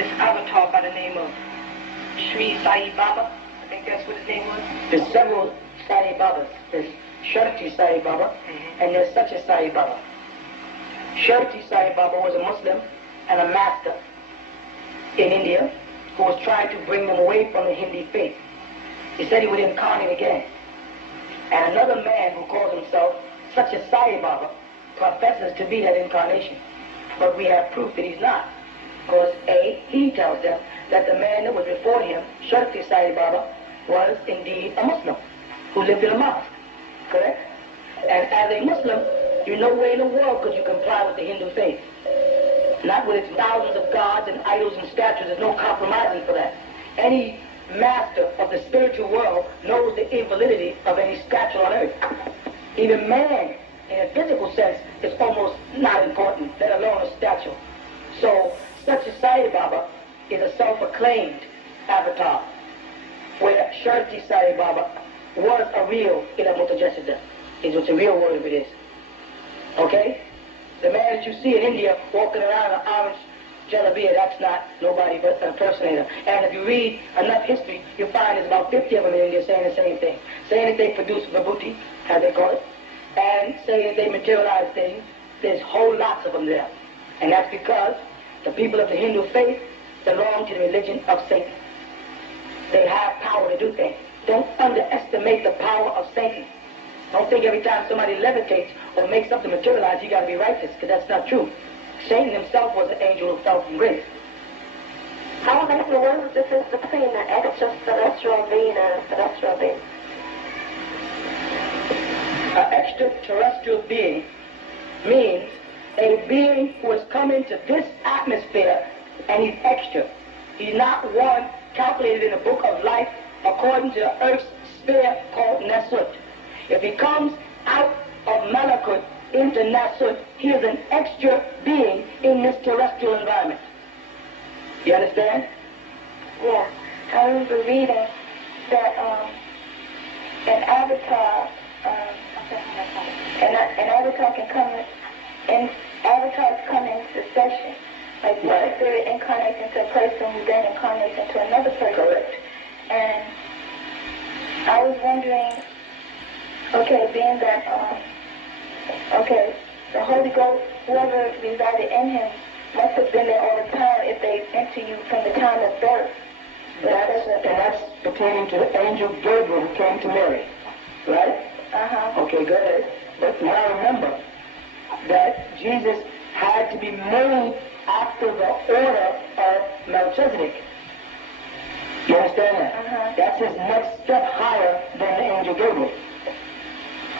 this avatar by the name of Sai Baba. I think that's what his name was. There's several Sai Babas. There's Shirti Sai Baba, and there's such a Sai Baba. Shirti Sai Baba was a Muslim and a master in India who was trying to bring them away from the Hindi faith. He said he would incarnate again. And another man who calls himself such a Sai Baba professes to be that incarnation. But we have proof that he's not. Because A, he tells them that the man that was before him, Shirti Sai Baba, was indeed a Muslim who lived in a mosque. Correct? And as a Muslim, you no way in the world could you comply with the Hindu faith. Not with its thousands of gods and idols and statues. There's no compromising for that. Any master of the spiritual world knows the invalidity of any statue on earth. Even man, in a physical sense, is almost not important, let alone a statue. So, such a Sai Baba is a self-acclaimed avatar, where Shirti Sai Baba was a real Ila Mutajasida, is what the real word of it is. Okay? The man that you see in India walking around in an orange jalabiya, that's not nobody but an impersonator. And if you read enough history, you'll find there's about 50 of them in India saying the same thing. Saying that they produce vibhuti, as they call it, and saying that they materialize things. There's whole lots of them there. And that's because the people of the Hindu faith belong to the religion of Satan. They have power to do things. Don't underestimate the power of Satan. Don't think every time somebody levitates or makes something materialize, you got to be righteous, because that's not true. Satan himself was an angel who fell from grace. How about the what is the difference between an extraterrestrial being and a terrestrial being? An extraterrestrial being means a being who has come into this atmosphere and he's extra. He's not one calculated in the book of life according to the earth's sphere called Nasut. If he comes out of Malakut into Nasut, he is an extra being in this terrestrial environment. You understand? Yeah. I remember reading that an avatar, an avatar can come in, avatars come in succession. Like one spirit incarnates into a person who then incarnates into another person. Correct. And I was wondering, okay, being that, the Holy Ghost, whoever resided in him, must have been there all the time if they enter you from the time of birth. That's pertaining to the angel Gabriel who came to Mary, right? Uh-huh. Okay, go ahead. But now remember that Jesus had to be made after the order of Melchizedek. You understand that? Uh-huh. That's his next step higher than the angel Gabriel.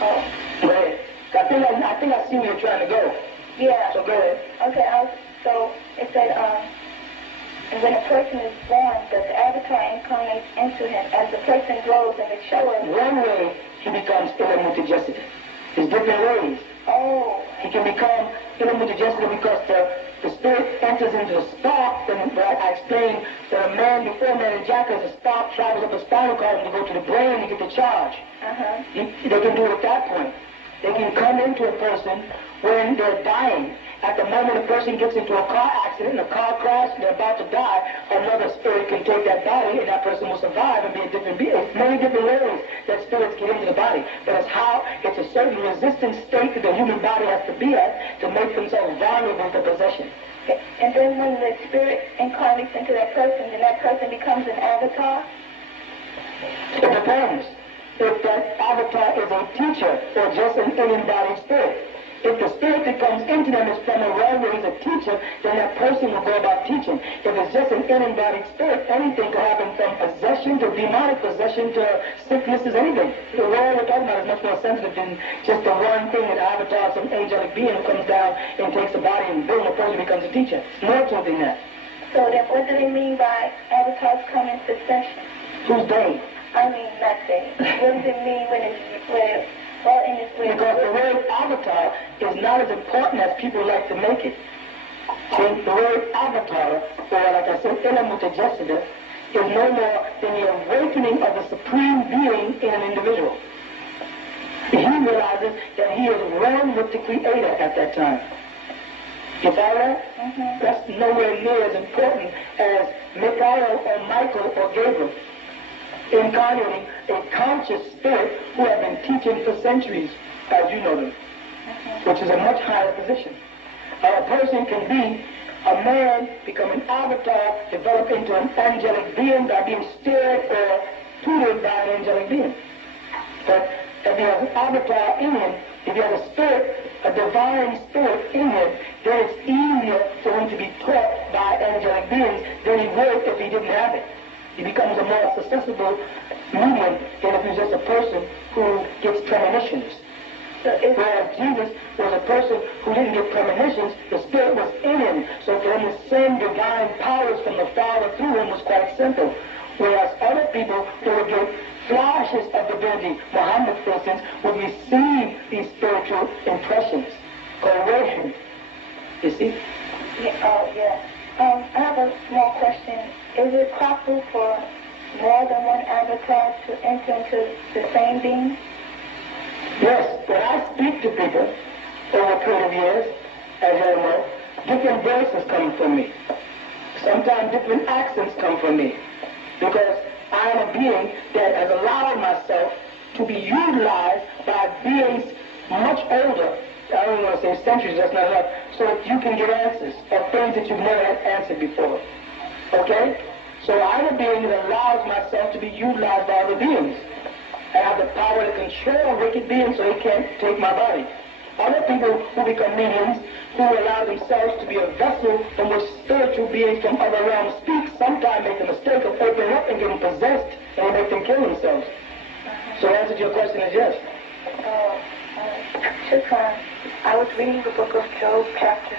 Oh. Go ahead. I think I see where you're trying to go. Yeah. So go ahead. Okay, so it said, when a person is born, the avatar incarnates into him. As the person grows and matures. One way he becomes Ilamutajasida. There's different ways. Oh. He can become Ilamutajasida because the spirit enters into a spark. Then I explained that a man before man ejaculates, a spark travels up the spinal column to go to the brain to get the charge. Uh-huh. They can do it at that point. They can come into a person when they're dying. At the moment a person gets into a car accident, in a car crash, and they're about to die, another spirit can take that body, and that person will survive and be a different being. It's many different ways that spirits get into the body. But it's a certain resistant state that the human body has to be at to make themselves vulnerable to possession. Okay. And then when the spirit incarnates into that person, then that person becomes an avatar? It depends. If that avatar is a teacher or just an embodied spirit. If the spirit that comes into them is from a realm where he's a teacher, then that person will go about teaching. If it's just an embodied spirit, anything can happen from possession to demonic possession to sicknesses, anything. The world we're talking about is much more sensitive than just the one thing that avatar, some angelic being who comes down and takes the body and boom, the person becomes a teacher. It's more to it than that. So then what do they mean by avatars come in succession? Who's they? I mean, not they. What does it mean when it's because the word avatar is not as important as people like to make it. See, the word avatar, or like I said, Ilamutajasida, is no more than the awakening of the supreme being in an individual. He realizes that he is one with the Creator at that time. You follow that? Mm-hmm. That's nowhere near as important as Michael or Gabriel, incarnating a conscious spirit who have been teaching for centuries, as you know them, which is a much higher position. A person can be a man, become an avatar, develop into an angelic being by being steered or tutored by an angelic being. But if he has an avatar in him, if he has a spirit, a divine spirit in him, then it's easier for him to be taught by angelic beings than he would if he didn't have it. He becomes a more accessible medium than if he's just a person who gets premonitions. Whereas Jesus was a person who didn't get premonitions, the Spirit was in him. So for him to send divine powers from the Father through him was quite simple. Whereas other people who would get flashes of divinity, Muhammad for instance, would receive these spiritual impressions, coercion. You see? Yeah, oh, yeah. I have a small question. Is it possible for more than one avatar to enter into the same being? Yes, when I speak to people over a period of years, as you know, different voices come from me. Sometimes different accents come from me. Because I am a being that has allowed myself to be utilized by beings much older. I don't want to say centuries, that's not enough, so that you can get answers of things that you've never had answered before. Okay? So I'm a being that allows myself to be utilized by other beings. I have the power to control wicked beings so they can't take my body. Other people who become mediums, who allow themselves to be a vessel from which spiritual beings from other realms speak, sometimes make the mistake of opening up and getting possessed, and they make them kill themselves. So the answer to your question is yes. Shukran. I was reading the book of Job, chapter